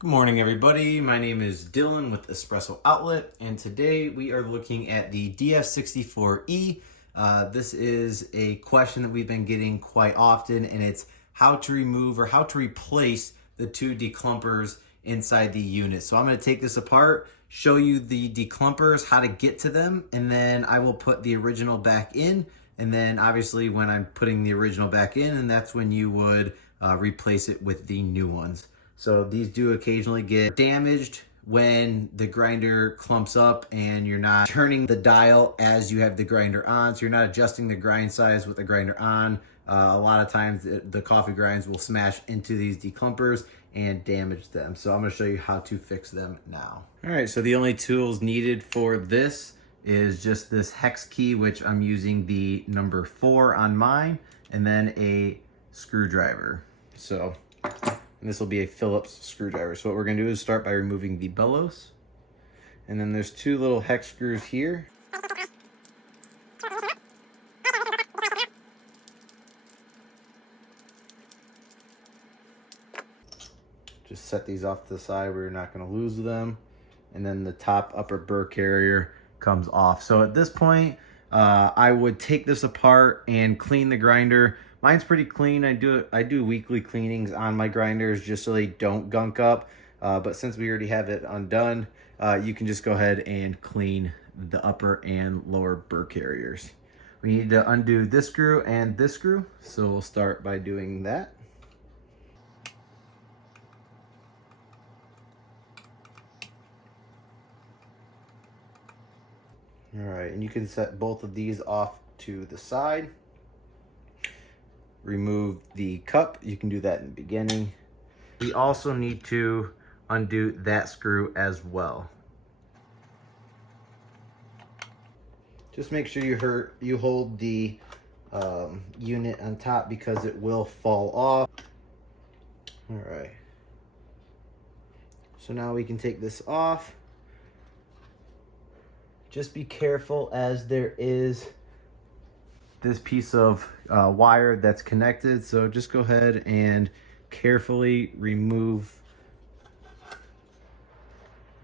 Good morning, everybody. My name is Dylan with Espresso Outlet, and today we are looking at the DF64E. This is a question that we've been getting quite often, and it's how to remove or how to replace the two declumpers inside the unit. So I'm going to take this apart, show you the declumpers, how to get to them, and then I will put the original back in. And then obviously when I'm putting the original back in, and that's when you would replace it with the new ones. So these do occasionally get damaged when the grinder clumps up and you're not turning the dial as you have the grinder on. So you're not adjusting the grind size with the grinder on. A lot of times the coffee grinds will smash into these declumpers and damage them. So I'm gonna show you how to fix them now. All right, so the only tools needed for this is just this hex key, which I'm using the number 4 on mine, and then a screwdriver. And this will be a Phillips screwdriver. So what we're gonna do is start by removing the bellows. And then there's 2 little hex screws here. Just set these off to the side where you're not gonna lose them. And then the top upper burr carrier comes off. So at this point, I would take this apart and clean the grinder. Mine's pretty clean. I do weekly cleanings on my grinders just so they don't gunk up. But since we already have it undone, you can just go ahead and clean the upper and lower burr carriers. We need to undo this screw and this screw. So we'll start by doing that. All right, and you can set both of these off to the side. Remove the cup. You can do that in the beginning. We also need to undo that screw as well. Just make sure you hold the unit on top because it will fall off. All right. So now we can take this off. Just be careful as there is this piece of wire that's connected. So just go ahead and carefully remove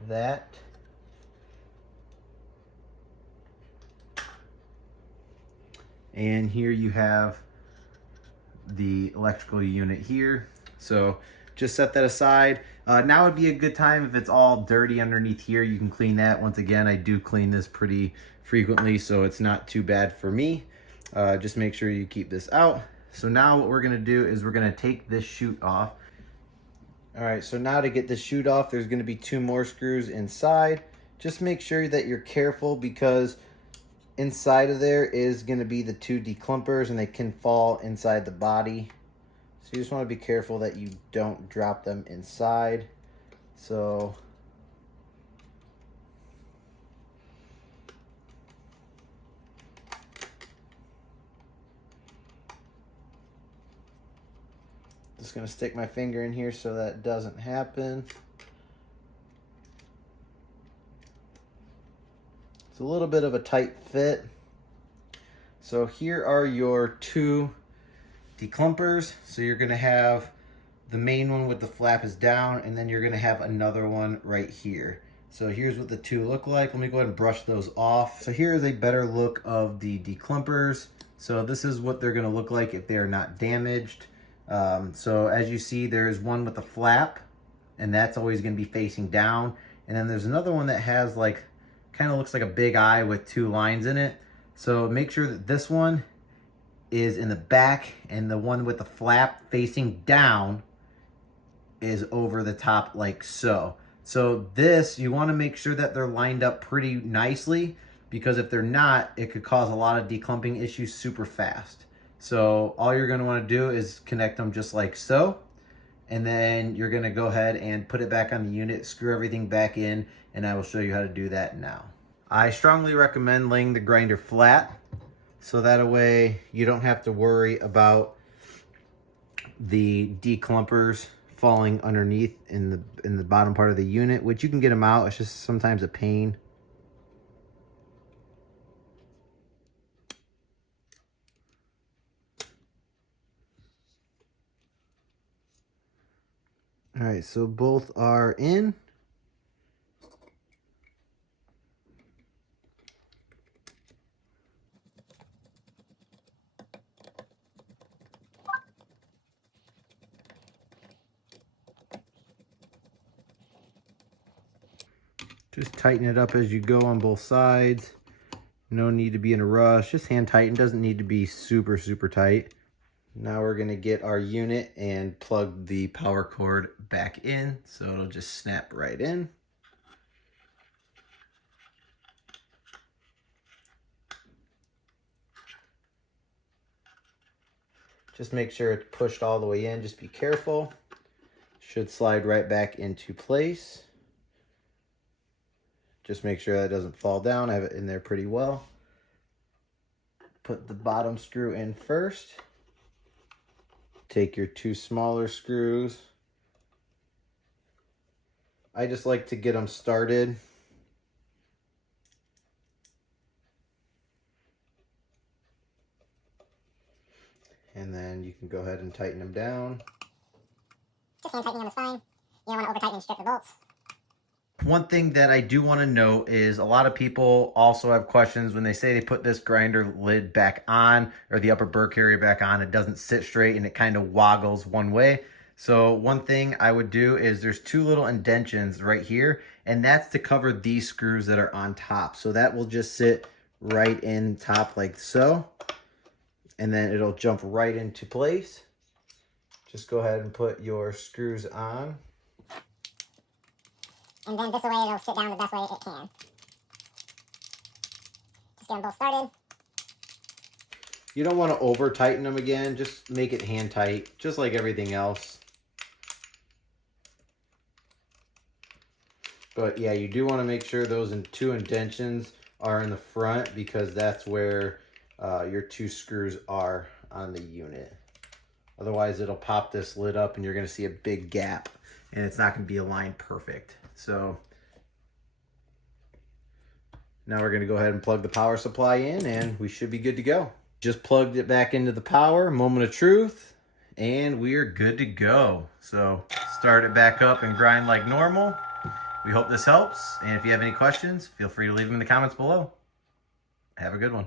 that. And here you have the electrical unit here. So just set that aside. Now would be a good time if it's all dirty underneath here. You can clean that. Once again, I do clean this pretty frequently, so it's not too bad for me. Just make sure you keep this out. So now what we're gonna do is we're gonna take this chute off. All right, so now to get this chute off, there's gonna be 2 more screws inside. Just make sure that you're careful because inside of there is gonna be the 2 declumpers and they can fall inside the body. So you just want to be careful that you don't drop them inside. So just going to stick my finger in here so that doesn't happen. It's a little bit of a tight fit. So here are your 2 declumpers. So you're going to have the main one with the flap is down, and then you're going to have another one right here. So here's what the 2 look like. Let me go ahead and brush those off. So here is a better look of the declumpers. So this is what they're going to look like if they are not damaged. So as you see, there's one with a flap, and that's always going to be facing down. And then there's another one that has like, kind of looks like a big eye with 2 lines in it. So make sure that this one is in the back and the one with the flap facing down is over the top like so. So this, you want to make sure that they're lined up pretty nicely because if they're not, it could cause a lot of declumping issues super fast. So all you're going to want to do is connect them just like so. And then you're going to go ahead and put it back on the unit, screw everything back in, and I will show you how to do that now. I strongly recommend laying the grinder flat. So that way you don't have to worry about the declumpers falling underneath in the bottom part of the unit, which you can get them out. It's just sometimes a pain. All right, so both are in. Just tighten it up as you go on both sides. No need to be in a rush. Just hand tighten. Doesn't need to be super, super tight. Now we're going to get our unit and plug the power cord back in. So it'll just snap right in. Just make sure it's pushed all the way in. Just be careful. Should slide right back into place. Just make sure that doesn't fall down. I have it in there pretty well. Put the bottom screw in first. Take your two smaller screws. I just like to get them started. And then you can go ahead and tighten them down. Just hand tightening them is fine. You don't want to over tighten and strip the bolts. One thing that I do want to note is a lot of people also have questions when they say they put this grinder lid back on or the upper burr carrier back on, it doesn't sit straight and it kind of woggles one way. So one thing I would do is there's two little indentions right here, and that's to cover these screws that are on top. So that will just sit right in top like so, and then it'll jump right into place. Just go ahead and put your screws on. And then this way it'll sit down the best way it can. Just get them both started. You don't want to over tighten them again. Just make it hand tight, just like everything else. But yeah, you do want to make sure those two indentions are in the front because that's where your two screws are on the unit. Otherwise it'll pop this lid up and you're going to see a big gap and it's not going to be aligned perfect. So now we're going to go ahead and plug the power supply in and we should be good to go. Just plugged it back into the power, moment of truth, and we are good to go. So start it back up and grind like normal. We hope this helps, and if you have any questions, feel free to leave them in the comments below. Have a good one.